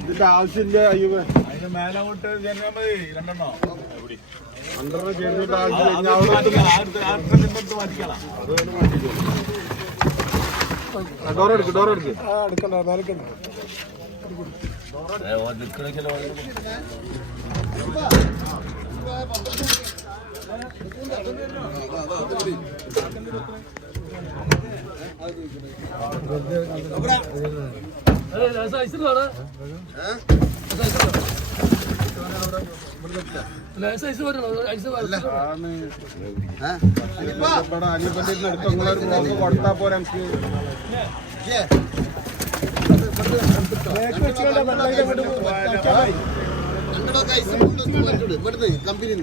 ഇതിന്റെ ആവശ്യമില്ല. അയ്യോ അതിന് മേലോട്ട് ചേർന്നാ മതി. രണ്ടെണ്ണോ രണ്ടെണ്ണം ചേർന്നിട്ട് ആവശ്യമില്ല. ഡോറെടുക്ക് ഡോറെടുക്ക് എടുക്കണ്ട. കൊടുത്താ പോലെ എനിക്ക് കമ്പനി